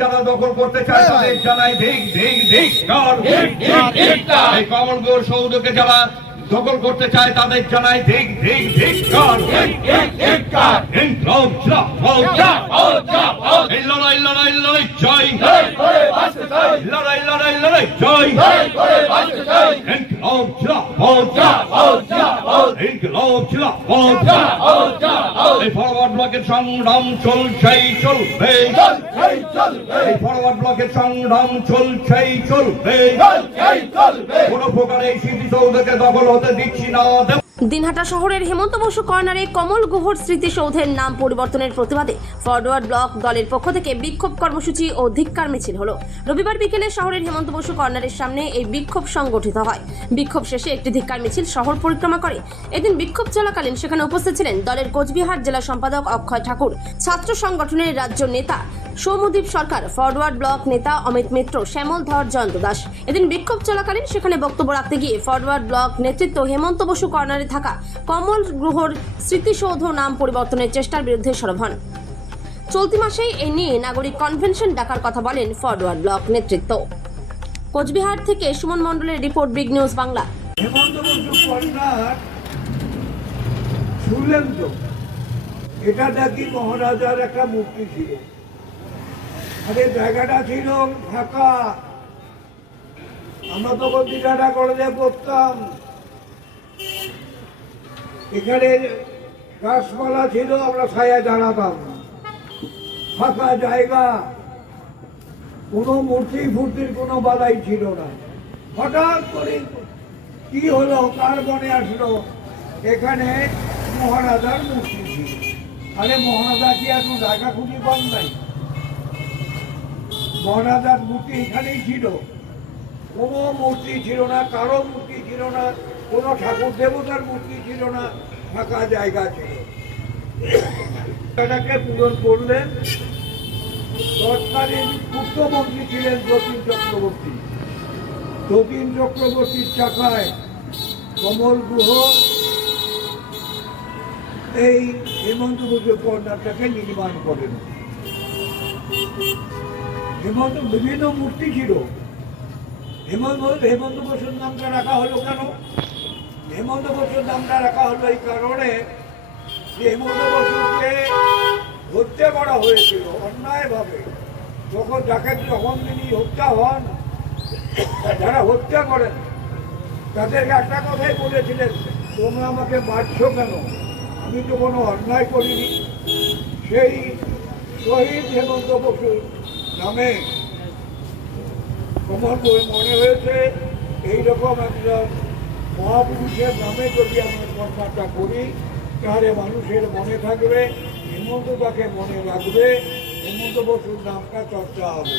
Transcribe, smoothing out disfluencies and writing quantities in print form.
যারা দখল করতে চায় তাদের জানাই ধিক ধিক ধিক এই কমলগড় সৌধকে যারা দখল করতে চায় তাদের জানাই ধিক ধিক ধিক এই লড়াই লড়াই লড়াই জয় লড়াই লড়াই লড়াই জয় এই ফরওয়ার্ড ব্লকের সংগ্রাম চলছেই চলবে এই ফরওয়ার্ড ব্লকের সংগ্রাম চলছেই চলবে কোন প্রকারে এই স্মৃতিসৌধকে দখল হতে দিচ্ছি না। দিনহাটা শহরের হেমন্ত বসু কর্নারে কমল গুহর স্মৃতিসৌধের নাম পরিবর্তনের প্রতিবাদে ফরওয়ার্ড ব্লক দলের পক্ষ থেকে বিক্ষোভ কর্মসূচি ও ধিক্কার মিছিল হলো। রবিবার বিকেলে শহরের হেমন্ত বসু কর্নারের সামনে এই বিক্ষোভ সংগঠিত হয়। বিক্ষোভ শেষে একটি ধিক্কার মিছিল শহর পরিক্রমা করে। এদিন বিক্ষোভ চলাকালীন সেখানে উপস্থিত ছিলেন দলের কোচবিহার জেলা সম্পাদক অক্ষয় ঠাকুর, ছাত্র সংগঠনের রাজ্য নেতা সৌমদীপ সরকার, ফরওয়ার্ড ব্লক নেতা অমিত মিত্র, শ্যামল ধর, জয়ন্ত দাস। এদিন বিক্ষোভ চলাকালীন সেখানে বক্তব্য রাখতে গিয়ে ফরওয়ার্ড ব্লক নেতৃত্ব হেমন্ত বসু কর্নারে থাকা কমল গুহর স্মৃতিসৌধ নাম পরিবর্তনের চেষ্টার বিরুদ্ধে সরব হন। চলতি মাসেই এ নিয়ে নাগরিক কনভেনশন ডাকার কথা বলেন ফরওয়ার্ড ব্লক নেতৃত্ব। কোচবিহার থেকে সুমন মণ্ডলের রিপোর্ট, বিগ নিউজ বাংলা। হেমন্ত বসু কর্নার শুনলেন তো, এটা নাকি মহারাজার একটা মূর্তি ছিল। আরে জায়গাটা ছিল ফাঁকা। আমরা তখন দিঘাটা কলেজে পড়তাম, এখানে গাছপালা ছিল, আমরা ছায়া দাঁড়াতাম, ফাঁকা জায়গা, কোনো মূর্তি ফুর্তির কোনো বালাই ছিল না। হঠাৎ করে কি হলো, কার মনে আসলো এখানে মহারাজার মূর্তি ছিল। আরে মহারাজা কি এখন জায়গা খুঁজে পান নাই? মহারাজার মূর্তি এখানেই ছিল, কোনো মূর্তি ছিল না, কারো মূর্তি ছিল না, কোনো ঠাকুর দেবতার মূর্তি ছিল না, ফাঁকা জায়গা ছিল। এটাকে পূরণ করলেন তৎকালীন পূর্তমন্ত্রী ছিলেন যতীন চক্রবর্তী। যতীন চক্রবর্তীর চাকায় কমল গুহ এই হেমন্ত বসু কর্নারটাকে নির্মাণ করেন। হেমন্ত বিভিন্ন মূর্তি ছিল। হেমন্ত বসুর নামটা রাখা হলো কেন? হেমন্ত বসুর নামটা রাখা হলো এই কারণে যে হেমন্ত বসুকে হত্যা করা হয়েছিল অন্যায়ভাবে। যখন তিনি হত্যা হন, যারা হত্যা করেন তাদেরকে একটা কথাই বলেছিলেন, তোমরা আমাকে মারছো কেন? আমি তো কোনো অন্যায় করিনি। সেই শহীদ হেমন্ত বসুর নামে তোমার মনে হয়েছে এইরকম একজন মহাপুরুষের নামে যদি আমরা কর্মটা করি তাহলে মানুষের মনে থাকবে, হেমন্ত তাকে মনে রাখবে, হেমন্ত বসুর নামটা চর্চা হবে।